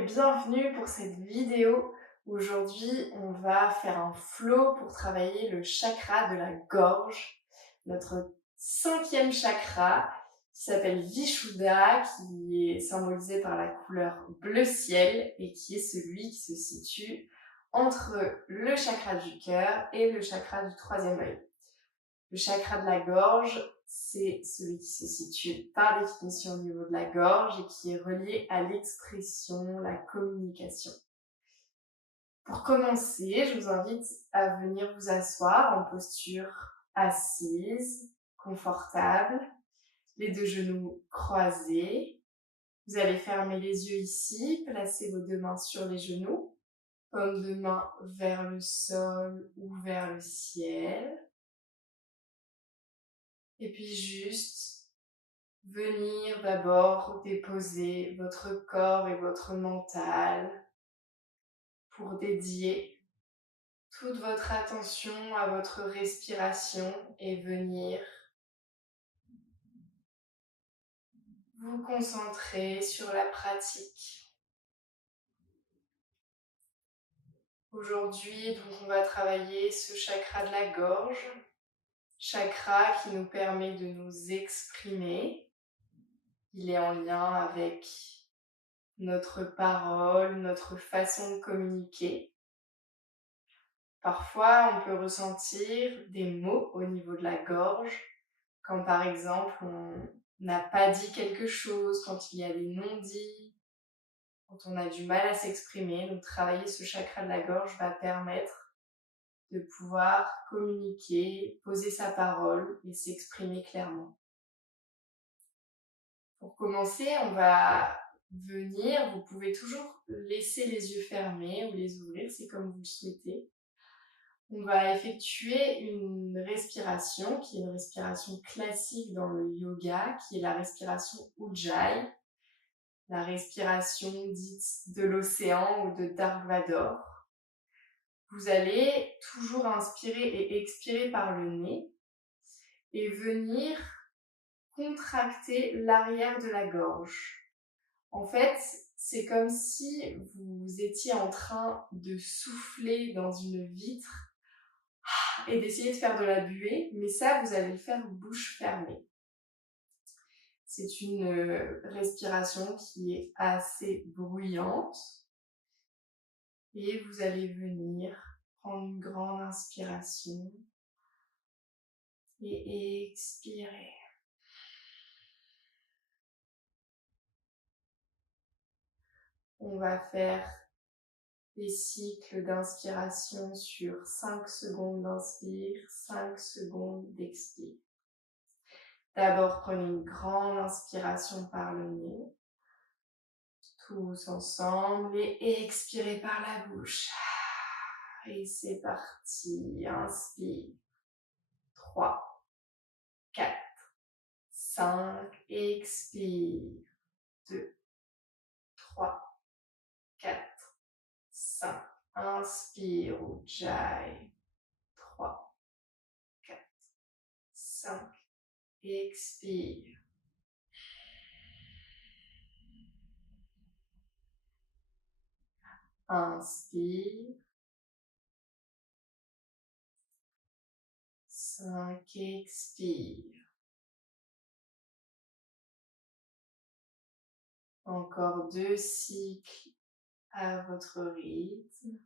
et bienvenue pour cette vidéo. Aujourd'hui, on va faire un flow pour travailler le chakra de la gorge, notre 5e chakra qui s'appelle Vishuddha, qui est symbolisé par la couleur bleu ciel et qui est celui qui se situe entre le chakra du cœur et le chakra du 3e œil. Le chakra de la gorge, c'est celui qui se situe par définition au niveau de la gorge et qui est relié à l'expression, la communication. Pour commencer, je vous invite à venir vous asseoir en posture assise, confortable, les 2 genoux croisés. Vous allez fermer les yeux ici, placer vos 2 mains sur les genoux, paume de main vers le sol ou vers le ciel. Et puis juste venir d'abord déposer votre corps et votre mental pour dédier toute votre attention à votre respiration et venir vous concentrer sur la pratique. Aujourd'hui, donc, on va travailler ce chakra de la gorge, chakra qui nous permet de nous exprimer. Il est en lien avec notre parole, notre façon de communiquer. Parfois, on peut ressentir des mots au niveau de la gorge, quand par exemple on n'a pas dit quelque chose, quand il y a des non-dits, quand on a du mal à s'exprimer. Donc travailler ce chakra de la gorge va permettre de pouvoir communiquer, poser sa parole et s'exprimer clairement. Pour commencer, on va venir, vous pouvez toujours laisser les yeux fermés ou les ouvrir, c'est comme vous le souhaitez. On va effectuer une respiration qui est une respiration classique dans le yoga, qui est la respiration Ujjayi, la respiration dite de l'océan ou de Dark Vador. Vous allez toujours inspirer et expirer par le nez et venir contracter l'arrière de la gorge. En fait, c'est comme si vous étiez en train de souffler dans une vitre et d'essayer de faire de la buée, mais ça, vous allez le faire bouche fermée. C'est une respiration qui est assez bruyante et vous allez venir prendre une grande inspiration et expirer. On va faire des cycles d'inspiration sur 5 secondes d'inspire, 5 secondes d'expire. D'abord, prenez une grande inspiration par le nez, tous ensemble, et expirez par la bouche. Et c'est parti, inspire, 3, 4, 5, expire, 2, 3, 4, 5, inspire, Ujjayi, 3, 4, 5, expire. Inspire. 5, expire. Encore 2 cycles à votre rythme.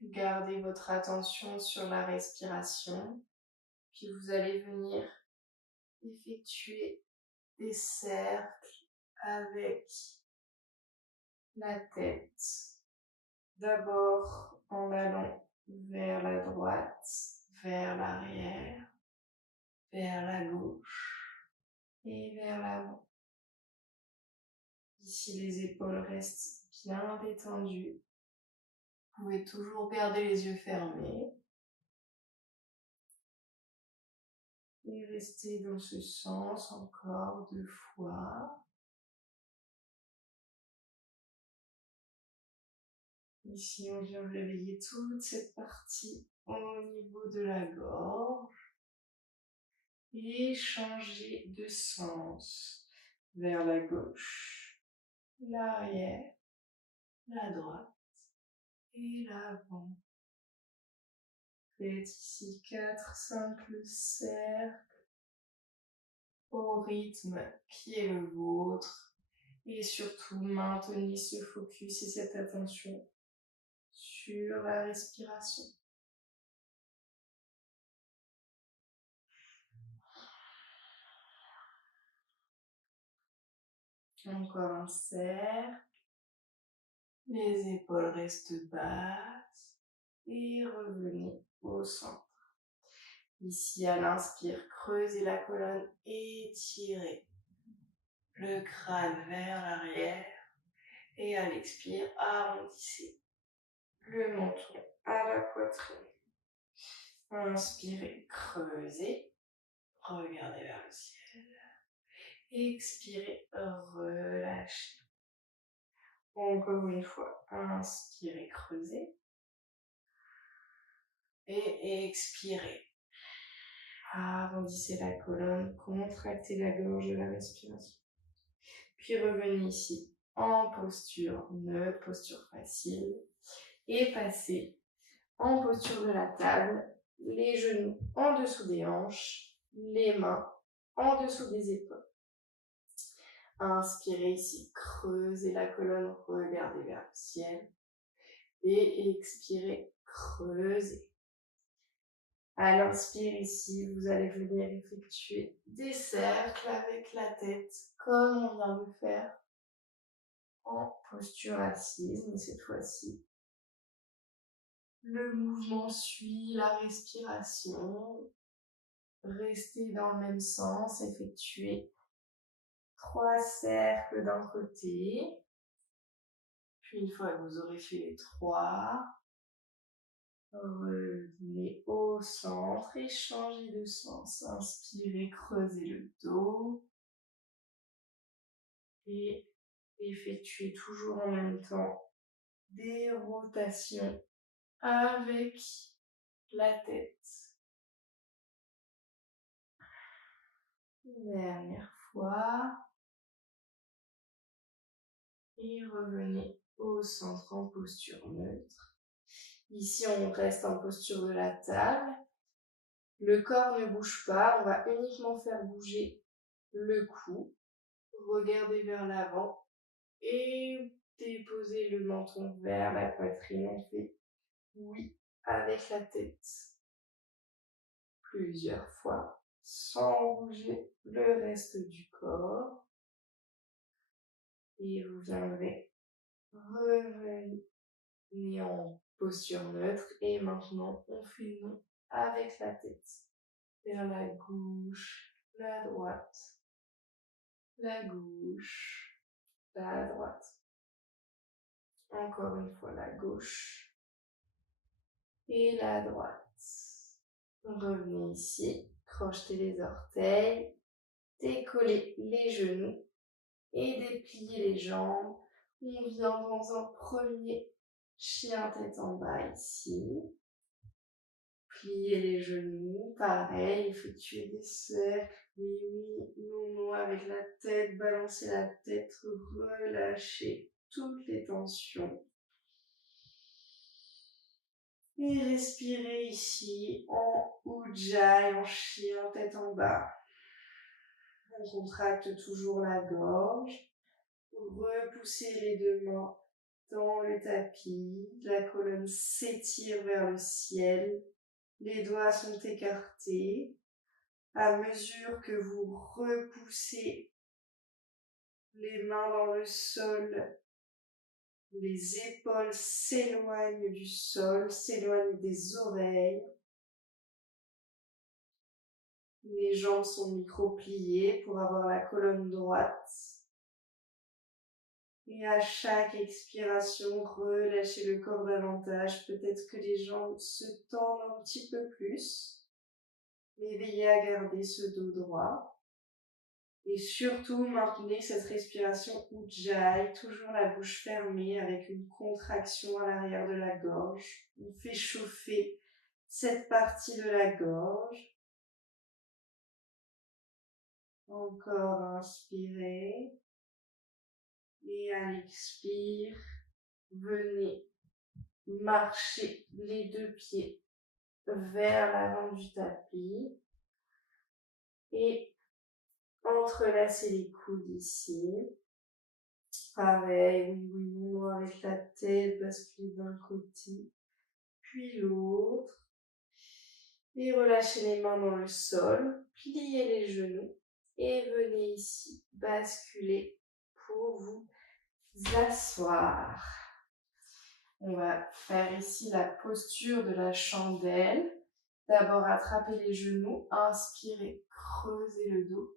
Gardez votre attention sur la respiration, puis vous allez venir effectuer des cercles avec la tête. D'abord en allant vers la droite, vers l'arrière, vers la gauche et vers l'avant. Ici, les épaules restent bien détendues. Vous pouvez toujours garder les yeux fermés. Et rester dans ce sens encore 2 fois. Ici, on vient réveiller toute cette partie au niveau de la gorge et changer de sens vers la gauche, l'arrière, la droite et l'avant. Faites ici 4-5 cercles au rythme qui est le vôtre et surtout maintenez ce focus et cette attention sur la respiration. Encore un cercle. Les épaules restent basses et revenez au centre. Ici, à l'inspire, creusez la colonne, étirez le crâne vers l'arrière et à l'expire, arrondissez le menton à la poitrine. Inspirez, creusez, regardez vers le ciel. Expirez, relâchez. Encore une fois, inspirez, creusez. Et expirez. Arrondissez la colonne, contractez la gorge de la respiration. Puis revenez ici en posture neutre, posture facile. Et passez en posture de la table, les genoux en dessous des hanches, les mains en dessous des épaules. Inspirez ici, creusez la colonne, regardez vers le ciel. Et expirez, creusez. À l'inspire ici, vous allez venir effectuer des cercles avec la tête, comme on vient de faire en posture assise, mais cette fois-ci, le mouvement suit la respiration. Restez dans le même sens, effectuez 3 cercles d'un côté. Puis une fois que vous aurez fait les 3, revenez au centre et changez de sens. Inspirez, creusez le dos. Et effectuez toujours en même temps des rotations avec la tête. Dernière fois. Et revenez au centre en posture neutre. Ici, on reste en posture de la table. Le corps ne bouge pas, on va uniquement faire bouger le cou. Regardez vers l'avant et déposez le menton vers la poitrine. On fait oui avec la tête. Plusieurs fois, sans bouger le reste du corps. Et vous viendrez revenir en posture neutre. Et maintenant, on fait non avec la tête. Vers la gauche, la droite, la gauche, la droite. Encore une fois, la gauche et la droite. Revenez ici, crochetez les orteils, décollez les genoux et dépliez les jambes. On vient dans un premier chien tête en bas ici. Pliez les genoux, pareil, effectuez des cercles. Oui, non, avec la tête, balancez la tête, relâchez toutes les tensions. Et respirez ici en Ujjayi, en chien tête en bas. On contracte toujours la gorge. Repoussez les deux mains dans le tapis. La colonne s'étire vers le ciel. Les doigts sont écartés. À mesure que vous repoussez les mains dans le sol, les épaules s'éloignent du sol, s'éloignent des oreilles. Les jambes sont micro-pliées pour avoir la colonne droite. Et à chaque expiration, relâchez le corps davantage. Peut-être que les jambes se tendent un petit peu plus. Mais veillez à garder ce dos droit. Et surtout, maintenez cette respiration Ujjayi, toujours la bouche fermée avec une contraction à l'arrière de la gorge. On fait chauffer cette partie de la gorge. Encore inspirez. Et à l'expire, venez marcher les deux pieds vers l'avant du tapis. Et entrelacez les coudes ici. Pareil, oui, non, avec la tête, basculez d'un côté, puis l'autre. Et relâchez les mains dans le sol, pliez les genoux et venez ici basculer pour vous asseoir. On va faire ici la posture de la chandelle. D'abord, attrapez les genoux, inspirez, creusez le dos.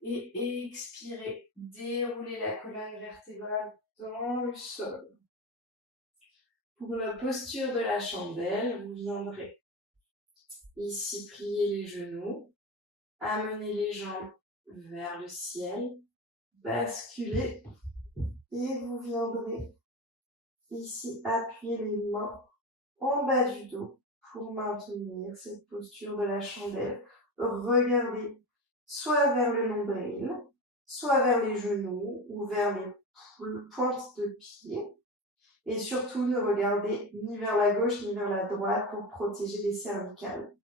Et expirez, déroulez la colonne vertébrale dans le sol. Pour la posture de la chandelle, vous viendrez ici plier les genoux, amener les jambes vers le ciel, basculer et vous viendrez ici appuyer les mains en bas du dos pour maintenir cette posture de la chandelle. Regardez soit vers le nombril, soit vers les genoux ou vers les pointes de pied. Et surtout, ne regardez ni vers la gauche ni vers la droite pour protéger les cervicales.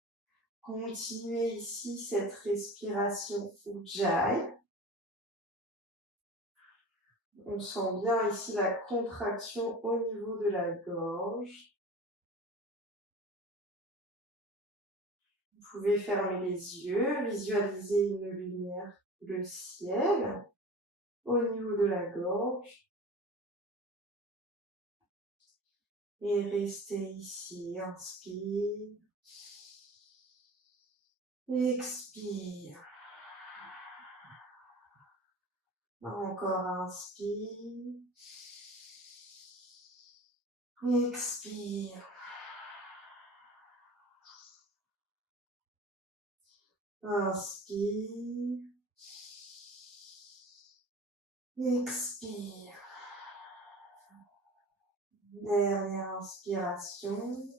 Continuez ici cette respiration Ujjayi. On sent bien ici la contraction au niveau de la gorge. Vous pouvez fermer les yeux, visualiser une lumière, le ciel, au niveau de la gorge. Et restez ici, inspire, expire. Encore inspire, expire. Inspire, expire. Dernière inspiration.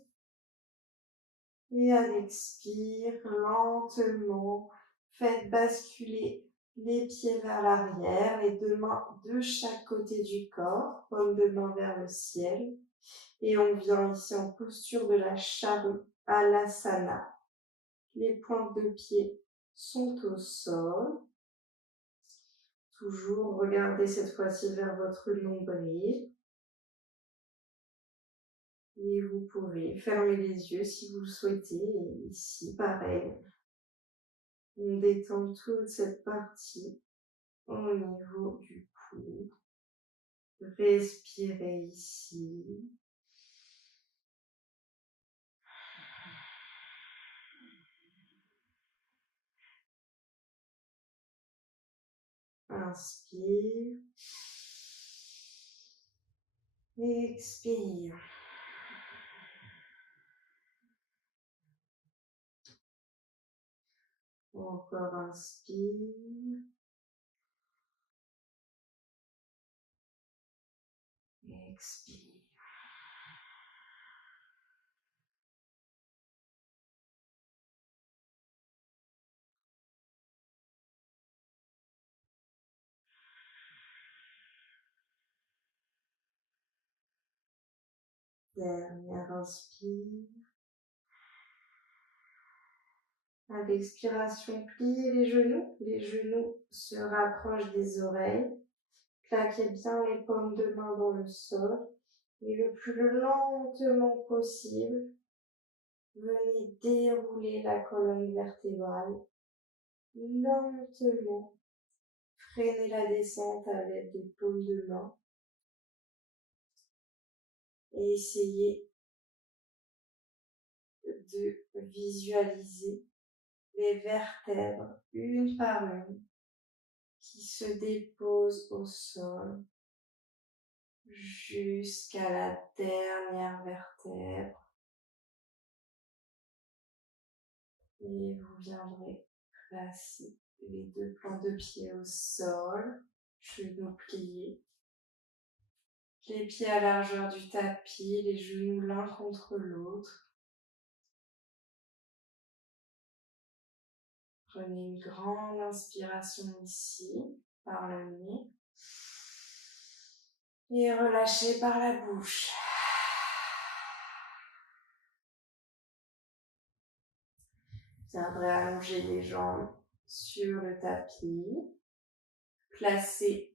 Et à l'expire, lentement, faites basculer les pieds vers l'arrière, les deux mains de chaque côté du corps, paume de main vers le ciel. Et on vient ici en posture de la Charuhalasana. Les pointes de pied sont au sol. Toujours regardez cette fois-ci vers votre nombril. Et vous pouvez fermer les yeux si vous le souhaitez. Et ici, pareil, on détend toute cette partie au niveau du cou. Respirez ici. Inspire. Expire. Encore inspire. Expire. Dernière inspire. À l'expiration, pliez les genoux. Les genoux se rapprochent des oreilles. Claquez bien les paumes de main dans le sol. Et le plus lentement possible, venez dérouler la colonne vertébrale. Lentement, freinez la descente à l'aide des paumes de main. Et essayez de visualiser les vertèbres une par une qui se déposent au sol jusqu'à la dernière vertèbre. Et vous viendrez placer les deux plantes de pied au sol, genoux pliés. Les pieds à largeur du tapis, les genoux l'un contre l'autre. Prenez une grande inspiration ici, par le nez. Et relâchez par la bouche. Vous viendrez allonger les jambes sur le tapis. Placez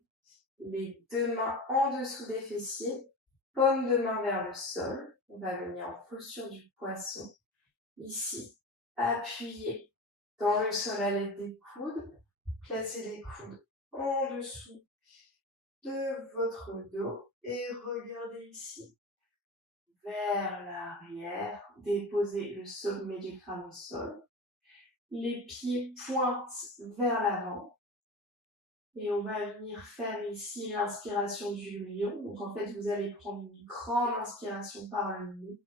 les deux mains en dessous des fessiers, paume de main vers le sol. On va venir en posture du poisson. Ici, appuyez dans le sol à l'aide des coudes. Placez les coudes en dessous de votre dos et regardez ici vers l'arrière. Déposez le sommet du crâne au sol. Les pieds pointent vers l'avant. Et on va venir faire ici l'inspiration du lion. Donc en fait, vous allez prendre une grande inspiration par le nez.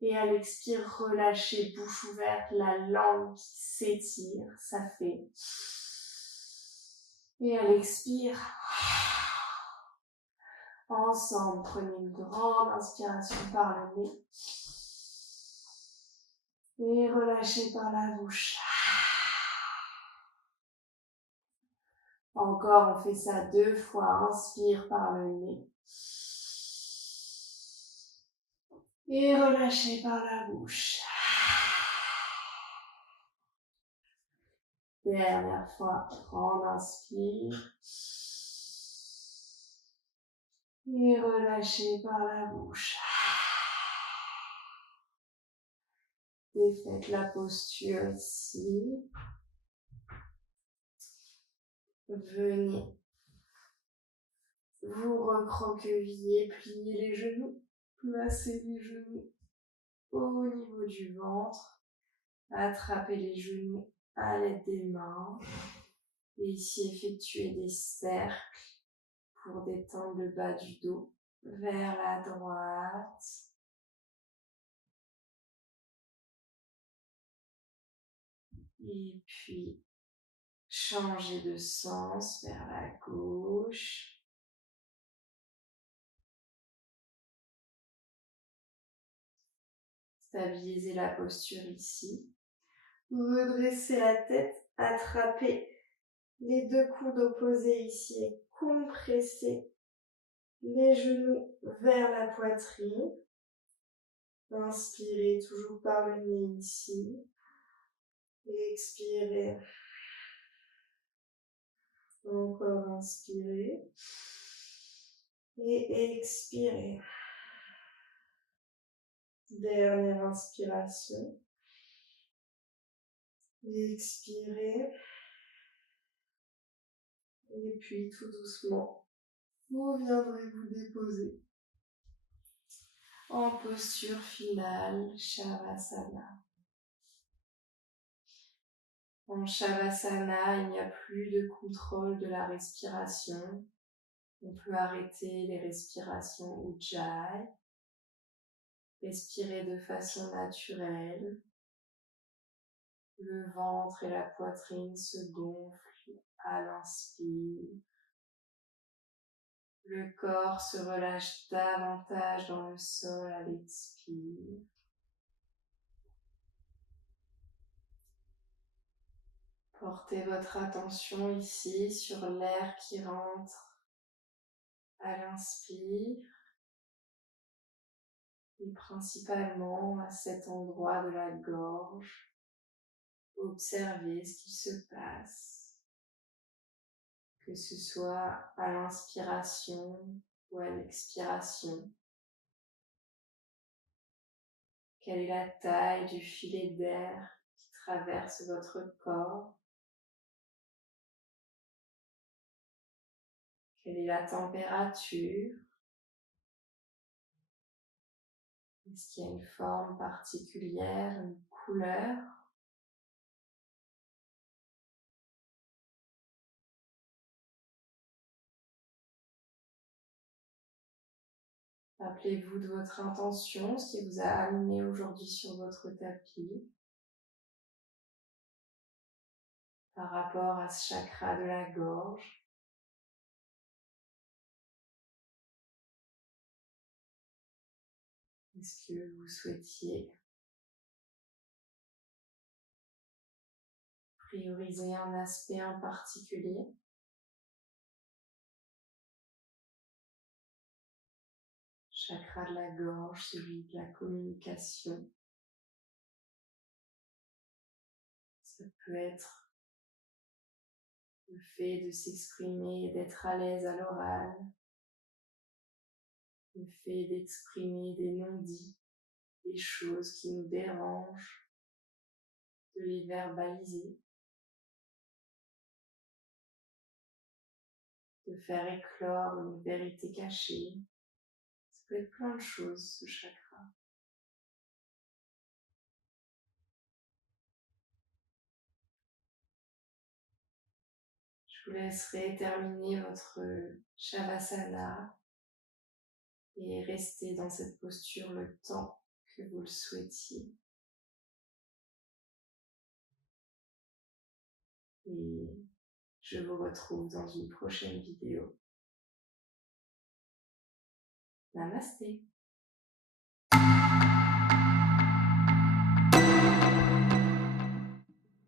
Et à l'expire, relâchez bouche ouverte, la langue qui s'étire. Ça fait. Et à l'expire, ensemble, prenez une grande inspiration par le nez. Et relâchez par la bouche. Encore, on fait ça 2 fois. Inspire par le nez. Et relâchez par la bouche. Dernière fois, grande inspire. Et relâchez par la bouche. Défaites la posture ici. Venez vous recroqueviller, pliez les genoux, placez les genoux au niveau du ventre, attrapez les genoux à l'aide des mains et ici effectuez des cercles pour détendre le bas du dos vers la droite. Et puis changez de sens vers la gauche. Stabilisez la posture ici. Redressez la tête, attrapez les deux coudes opposés ici et compressez les genoux vers la poitrine. Inspirez toujours par le nez ici. Et expirez. Encore inspirez. Et expirez. Dernière inspiration. Expirez. Et puis tout doucement, vous viendrez vous déposer en posture finale, Shavasana. En Shavasana, il n'y a plus de contrôle de la respiration. On peut arrêter les respirations Ujjayi. Respirez de façon naturelle. Le ventre et la poitrine se gonflent à l'inspire. Le corps se relâche davantage dans le sol à l'expire. Portez votre attention ici sur l'air qui rentre à l'inspire et principalement à cet endroit de la gorge. Observez ce qui se passe, que ce soit à l'inspiration ou à l'expiration. Quelle est la taille du filet d'air qui traverse votre corps? Quelle est la température? Est-ce qu'il y a une forme particulière, une couleur? Rappelez-vous de votre intention, ce qui vous a amené aujourd'hui sur votre tapis. par rapport à ce chakra de la gorge. Est-ce que vous souhaitiez prioriser un aspect en particulier? Chakra de la gorge, celui de la communication. Ça peut être le fait de s'exprimer et d'être à l'aise à l'oral, le fait d'exprimer des non-dits, des choses qui nous dérangent, de les verbaliser, de faire éclore une vérité cachée. Ça peut être plein de choses, ce chakra. Je vous laisserai terminer votre Shavasana et rester dans cette posture le temps que vous le souhaitiez. Et je vous retrouve dans une prochaine vidéo. Namasté.